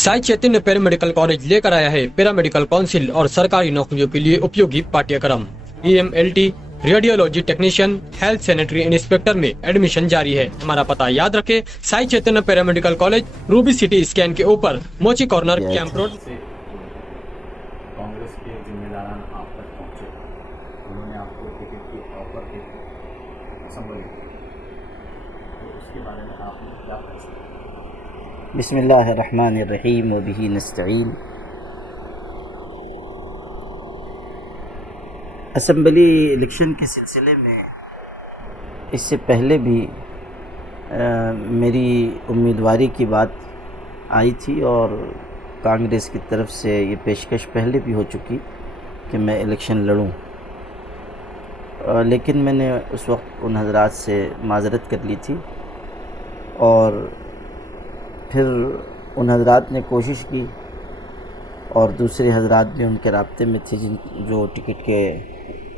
Sai Chaitanya paramedical college लेकर आया है पैरामेडिकल काउंसिल और सरकारी नौकरियों के लिए उपयोगी पाठ्यक्रम। EMLT, radiology technician, health sanitary inspector में एडमिशन जारी है। हमारा पता याद रखें, Sai Chaitanya paramedical college, ruby city scan के ऊपर, मोची कॉर्नर, कैंप रोड। कांग्रेस के जिम्मेदारान आप तक पहुंचे, उन्होंने आपको टिकट की ऑफर की संबोधित, तो उसके बारे में आपने क्या फैसला? बिस्मिल्लाहिर्रहमानिर्रहीम व बिही नस्तईन। असम्बली इलेक्शन के सिलसिले में इससे पहले भी मेरी उम्मीदवारी की बात आई थी और कांग्रेस की तरफ से ये पेशकश पहले भी हो चुकी कि मैं इलेक्शन लड़ूं, लेकिन मैंने उस वक्त उन हज़रात से माज़रत कर ली थी और फिर उन हज़रात ने कोशिश की और दूसरे हज़रात भी उनके राब्ते में थे जो टिकट के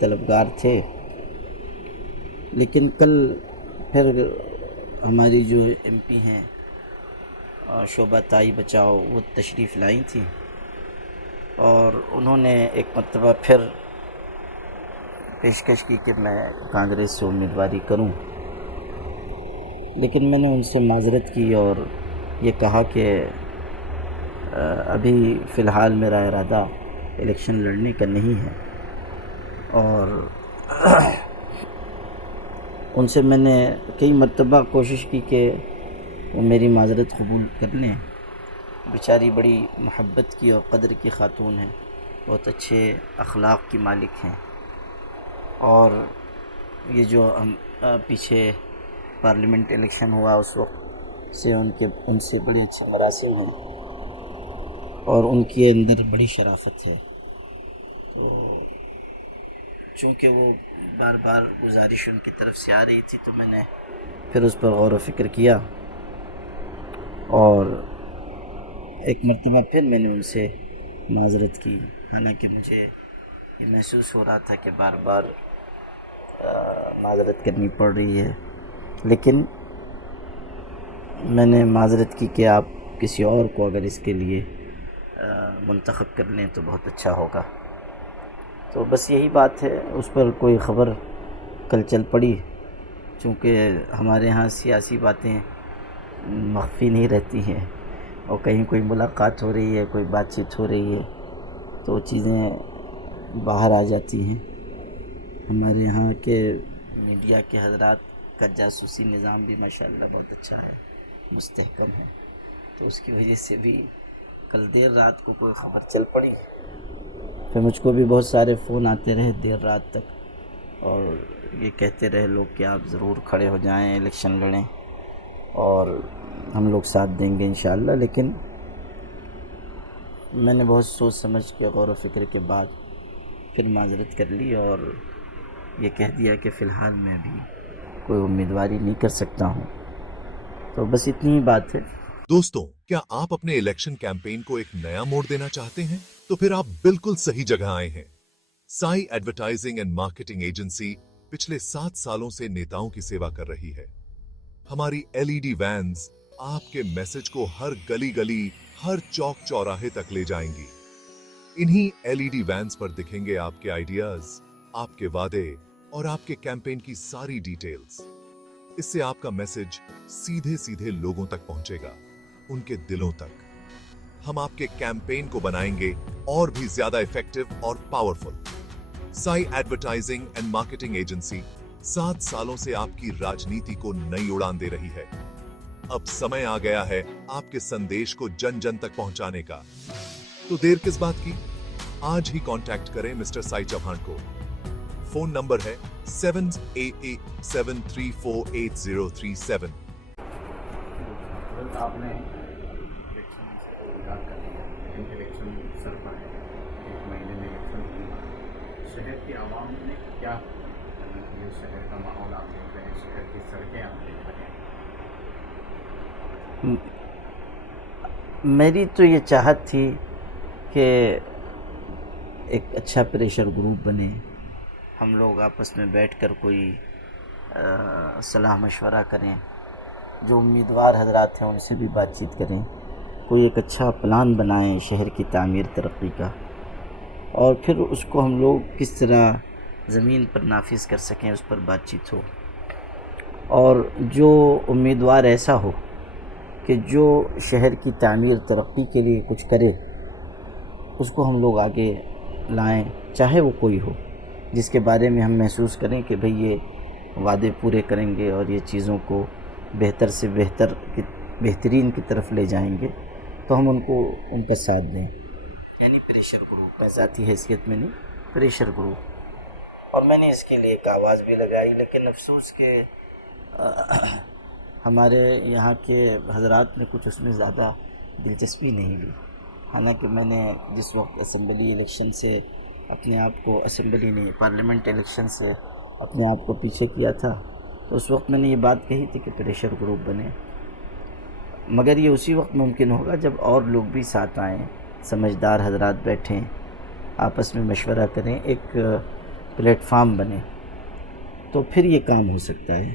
तलबगार थे। लेकिन कल फिर हमारी जो MP हैं शोभा ताई बचाओ, वो तशरीफ़ लाई थी और उन्होंने एक मरतबा फिर पेशकश की कि मैं कांग्रेस से उम्मीदवारी करूं, लेकिन मैंने उनसे माज़रत की और ये कहा कि अभी फ़िलहाल मेरा इरादा इलेक्शन लड़ने का नहीं है और उनसे मैंने कई मरतबा कोशिश की कि वो मेरी माज़रत कबूल कर लें। बेचारी बड़ी मोहब्बत की और क़द्र की ख़ातून हैं, बहुत अच्छे अखलाक़ की मालिक हैं और ये जो हम पीछे पार्लियामेंट इलेक्शन हुआ उस वक्त से उनसे बड़े अच्छे मरासिम हैं और उनके अंदर बड़ी शराफत है। तो चूँकि वो बार बार गुजारिश उनकी तरफ से आ रही थी तो मैंने फिर उस पर गौर व फिक्र किया और एक मरतबा फिर मैंने उनसे माज़रत की। हालांकि मुझे ये महसूस हो रहा था कि बार बार माज़रत करनी पड़ रही है, लेकिन मैंने माज़रत की कि आप किसी और को अगर इसके लिए मुंतखब कर लें तो बहुत अच्छा होगा। तो बस यही बात है। उस पर कोई ख़बर कल चल पड़ी, चूँकि हमारे यहाँ सियासी बातें मख्फी नहीं रहती हैं और कहीं कोई मुलाकात हो रही है, कोई बातचीत हो रही है तो चीज़ें बाहर आ जाती हैं। हमारे यहाँ के मीडिया के हज़रात का जासूसी निज़ाम भी माशाअल्लाह बहुत अच्छा है, मुस्तहकम है, तो उसकी वजह से भी कल देर रात को कोई ख़बर चल पड़ी। फिर मुझको भी बहुत सारे फ़ोन आते रहे देर रात तक और ये कहते रहे लोग कि आप ज़रूर खड़े हो जाएं, इलेक्शन लड़ें और हम लोग साथ देंगे इंशाअल्लाह। लेकिन मैंने बहुत सोच समझ के गौर व फिक्र के बाद फिर माज़रत कर ली और ये कह दिया कि फ़िलहाल मैं भी कोई उम्मीदवारी नहीं कर सकता हूँ। तो बस इतनी ही बात है। दोस्तों, क्या आप अपने इलेक्शन कैंपेन को एक नया मोड़ देना चाहते हैं? तो फिर आप बिल्कुल सही जगह आए हैं। Sai advertising and marketing agency पिछले 7 सालों से नेताओं की सेवा कर रही है। हमारी LED वैन्स आपके मैसेज को हर गली गली, हर चौक चौराहे तक ले जाएंगी। इन्हीं LED वैन्स पर दिखेंगे आपके आइडियाज, आपके वादे और आपके कैंपेन की सारी डिटेल्स। इससे आपका मैसेज सीधे सीधे लोगों तक पहुंचेगा, उनके दिलों तक। हम आपके कैंपेन को बनाएंगे और भी ज्यादा इफेक्टिव और powerful. Sai advertising and marketing agency 7 सालों से आपकी राजनीति को नई उड़ान दे रही है। अब समय आ गया है आपके संदेश को जन जन तक पहुंचाने का। तो देर किस बात की? आज ही कांटेक्ट करें मिस्टर साई चौहान को। फोन नंबर है 7887348037। आपने इलेक्शन से इनकार कर दिया, इलेक्शन सर पर है, 1 महीने में इलेक्शन हुई। शहर की आवाम ने क्या ये शहर का माहौल आप देख रहे हैं, शहर की सड़कें आप देख रहे हैं? मेरी तो ये चाहत थी कि एक अच्छा प्रेशर ग्रुप बने, हम लोग आपस में बैठकर कोई सलाह मशवरा करें, जो उम्मीदवार हजरात हैं उनसे भी बातचीत करें, کوئی ایک اچھا پلان بنائیں شہر کی تعمیر ترقی کا، اور پھر اس کو ہم لوگ کس طرح زمین پر نافذ کر سکیں، اس پر بات چیت ہو. اور جو امیدوار ایسا ہو کہ جو شہر کی تعمیر ترقی کے لیے کچھ کرے، اس کو ہم لوگ آگے لائیں، چاہے وہ کوئی ہو، جس کے بارے میں ہم محسوس کریں کہ بھئی یہ وعدے پورے کریں گے اور یہ چیزوں کو بہتر سے بہترین کی طرف لے جائیں گے، تو ہم ان کا ساتھ دیں. یعنی پریشر گروپ، میں ذاتی حیثیت میں نہیں، پریشر گروپ. اور میں نے اس کے لیے ایک آواز بھی لگائی، لیکن افسوس کہ ہمارے یہاں کے حضرات نے کچھ اس میں زیادہ دلچسپی نہیں لی. حالانکہ میں نے جس وقت اسمبلی الیکشن سے اپنے آپ کو، اسمبلی نہیں پارلیمنٹ الیکشن سے اپنے آپ کو پیچھے کیا تھا، تو اس وقت میں نے یہ بات کہی تھی کہ پریشر گروپ بنے. مگر یہ اسی وقت ممکن ہوگا جب اور لوگ بھی ساتھ آئیں، سمجھدار حضرات بیٹھیں، آپس میں مشورہ کریں، ایک پلیٹ فارم بنے، تو پھر یہ کام ہو سکتا ہے.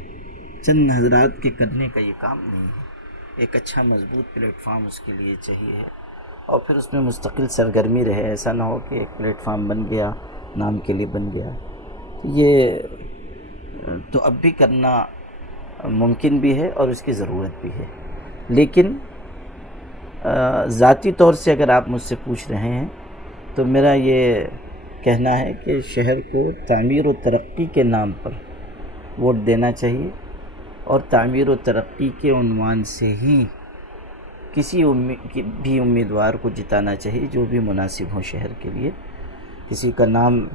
چند حضرات کے کرنے کا یہ کام نہیں ہے. ایک اچھا مضبوط پلیٹ فارم اس کے لیے چاہیے ہے، اور پھر اس میں مستقل سرگرمی رہے. ایسا نہ ہو کہ ایک پلیٹ فارم بن گیا، نام کے لیے بن گیا. یہ تو اب بھی کرنا ممکن بھی ہے اور اس کی ضرورت بھی ہے. لیکن ذاتی طور سے اگر آپ مجھ سے پوچھ رہے ہیں تو میرا یہ کہنا ہے کہ شہر کو تعمیر و ترقی کے نام پر ووٹ دینا چاہیے، اور تعمیر و ترقی کے عنوان سے ہی کسی بھی امیدوار کو جتانا چاہیے جو بھی مناسب ہو شہر کے لیے. کسی کا نام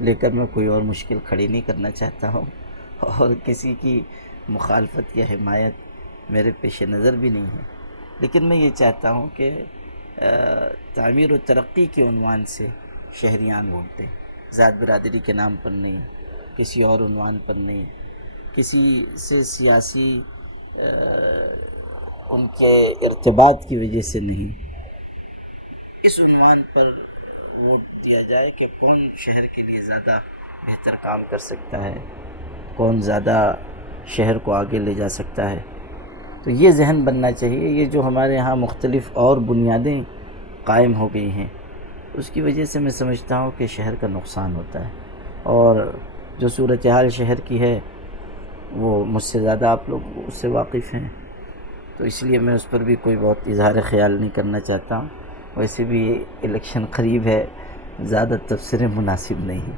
لے کر میں کوئی اور مشکل کھڑی نہیں کرنا چاہتا ہوں، اور کسی کی مخالفت یا حمایت میرے پیش نظر بھی نہیں ہے. لیکن میں یہ چاہتا ہوں کہ تعمیر و ترقی کے عنوان سے شہریان ووٹ دیں، ذات برادری کے نام پر نہیں، کسی اور عنوان پر نہیں، کسی سے سیاسی ان کے ارتباط کی وجہ سے نہیں. اس عنوان پر ووٹ دیا جائے کہ کون شہر کے لیے زیادہ بہتر کام کر سکتا ہے، کون زیادہ شہر کو آگے لے جا سکتا ہے. تو یہ ذہن بننا چاہیے. یہ جو ہمارے یہاں مختلف اور بنیادیں قائم ہو گئی ہیں، اس کی وجہ سے میں سمجھتا ہوں کہ شہر کا نقصان ہوتا ہے. اور جو صورتحال شہر کی ہے وہ مجھ سے زیادہ آپ لوگ اس سے واقف ہیں، تو اس لیے میں اس پر بھی کوئی بہت اظہار خیال نہیں کرنا چاہتا ہوں. ویسے بھی الیکشن قریب ہے، زیادہ تبصرے مناسب نہیں.